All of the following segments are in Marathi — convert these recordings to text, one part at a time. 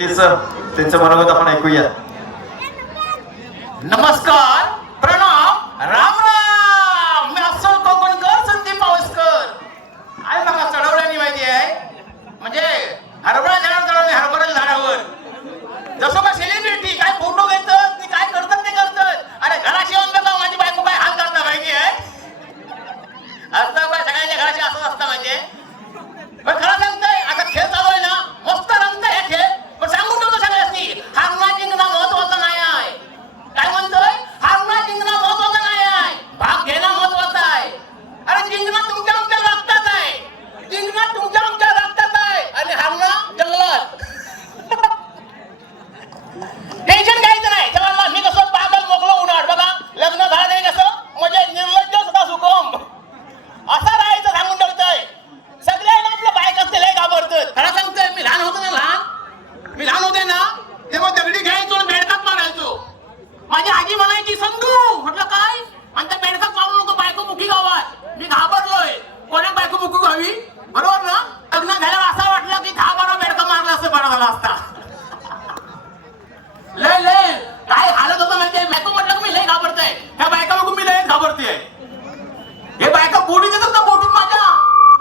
त्यांचं मनोगत आपण ऐकूया. नमस्कार प्रणाम राम ¡Hey! की ह्या बायका बघून मी लय घाबरते हे बायका बोडी देतात ना बोटून माझ्या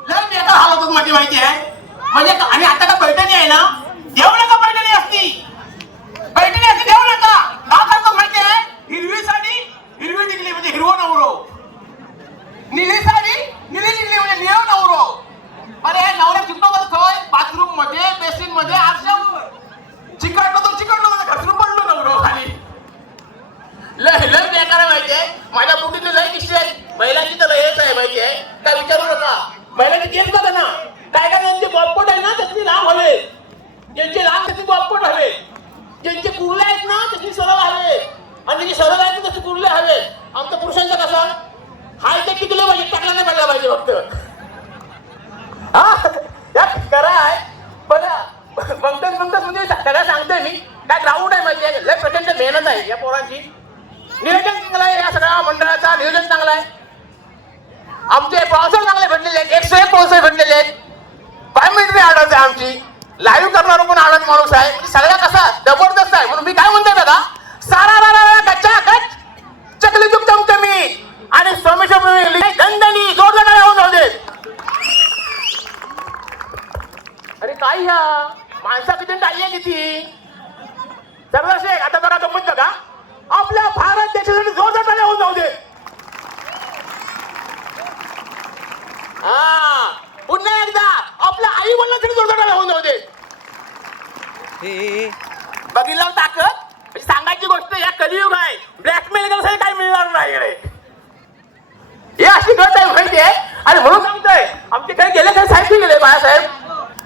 लय बेकार हालत होत माझी माहिती आहे म्हणजे का- आणि आता का पैठणी आहे ना देऊ नका पैठणी असती पैठणी असती देऊ नका का करतो माहिती आहे हिरवी साडी हिरवी टिकली म्हणजे हिरवं नवरो निळी साडी निळी टिकली म्हणजे निळव नवरो अरे हे नवरा चिकटो करतोय बाथरूममध्ये बेसिनमध्ये आरशावर चिकटलो तो चिकटलो म्हणजे घसरून पडलो नवरो खाली लय लय बेकार आहे माहितीये माझ्या बुटीतले लय किस्से आहेत महिलांची तर लयच आहे माहितीये काय विचारू नका महिलांची केस बघा ना काय काय ज्यांचे बॉपट आहे ना त्याची लांब हवे ज्यांचे लांब त्याची बॉपट हवे ज्यांचे कुर्ले आहेत सरळ हवे आणि ज्यांची सरळ आहे तसे त्याचे कुर्ले हवे आमच्या पुरुषांचा कसा? हाय ते किती पाहिजे टाकला नाही पडला पाहिजे फक्त. हा या आहे. पण बंगटन बंगटन म्हणजे सगळ्या सांगते मी. काय ग्राउंड आहे माहिती आहे? लय प्रचंड मेहनत आहे या पोरांची. नियोजन चांगलं आहे या सगळ्या मंडळाचा. नियोजन चांगलं आहे. आमचे स्पॉन्सर चांगले भेटलेले आहेत. एकशे एक स्पॉन्सर भेटलेले आहेत. काय मिनिटरी आडत आहे आमची. लाईव्ह करणारा पण आनंद माणूस आहे. म्हणजे सगळ्या कसा? जबरदस्त किती आहे आता जरा गमत बघा आपल्या भारत देशासाठी जोरदार टाळ्या होऊन जाऊ दे. हा. पुन्हा एकदा आपल्या आई वडिलांसाठी जोरदार टाळ्या होऊन जाऊ दे. बघितलं ताकद? म्हणजे सांगायची गोष्ट या कलियुग आहे. ब्लॅकमेल करायसाठी काय मिळणार नाही रे. हे अशी गत आहे माहितीये? आणि म्हणून सांगतोय आमचे काही गेले काही साहेब गेले बाळासाहेब.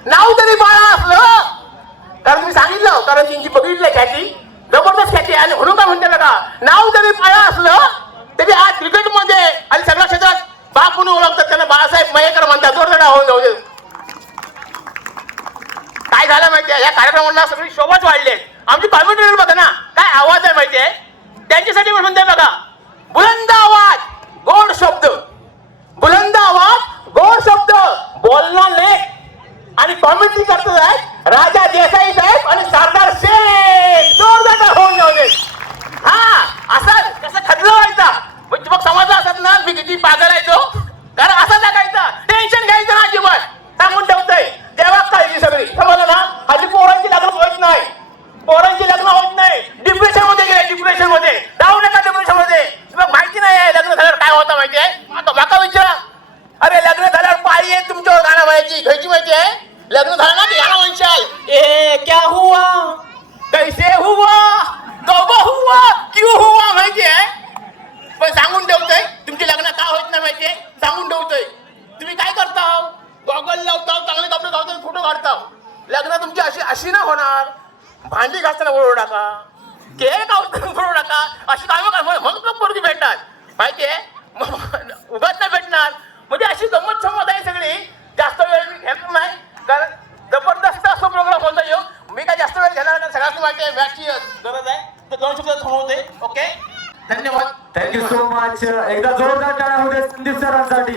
नाव तरी बाळा असलं कारण तुम्ही सांगितलं कारण त्यांची बघितलं ख्याती. जबरदस्त ख्याती. आणि म्हणून काय म्हणते बघा नाव जरी बाळा असलं तरी आज क्रिकेटमध्ये आणि सगळ्या क्षेत्रात बाप म्हणून ओळखतात. त्यांना बाळासाहेब मयेकर म्हणतात. जोरदार होऊन जाऊ दे. काय झालं माहितीये? या कार्यक्रमाला सगळी शोभाच वाढले आमची कॉमेंटेटर बघा ना. काय आवाज आहे माहितीये? त्यांच्यासाठी म्हणते बघा. बुलंद आवाज गोड शब्द. बुलंद आवाज गोड शब्द. बोलणार लेख आणि कॉमेंट्री करतात आहेत देसाई साहेब आणि सरदार शेख जोरदार होऊन जाऊ दे. हा असं कसं खदलं व्हायचा? म्हणजे मग समजलं असत ना मी किती पागल आहे तो. कारण असं जगायचं टेन्शन घ्यायचं ना अजिबात. सांगून ठेवतोय. तेव्हा काळजी सगळी. समजलं ना हल्ली पोरांची लग्न होत नाही. पोरांची लग्न होत नाही. डिप्रेशनमध्ये गेले डिप्रेशनमध्ये. जाऊ नका डिप्रेशनमध्ये. मग माहिती नाही आहे लग्न झाल्यावर काय होतं माहिती आहे? आता माका विचारा. अरे लग्न झाल्यावर पाळी आहे तुमच्यावर गाणं व्हायची घ्यायची माहिती आहे? लग्न झालं ना की ए क्या हुआ? कैसे हुआ? कब हुआ? क्यों हुआ माहिती आहे? पण सांगून ठेवतोय तुमची लग्न का होत नाही माहितीये सांगून ठेवतोय. तुम्ही काय करता? गॉगल लावता चांगले कपडे घालतो फोटो काढता. लग्न तुमची अशी अशी ना होणार. भांडी घासताना बरोबर नका. केळ आवडताना बरोबर नका. अशी कामं काय मग तुला पोरगी भेटणार. माहितीये उगाच नाही भेटणार. म्हणजे अशी गंमत समज आहे सगळी जास्त वेळ मी घेणार नाही कारण जबरदस्त असं प्रोग्राम होता येऊ मी काय जास्त वेळ घेणार नाही सगळ्यांना माहिती आहे मॅचची गरज आहे तर दोन शब्द थांबवते ओके धन्यवाद थँक्यू सो मच एकदा जोरदार टाळ्या होते संदीप सरांसाठी.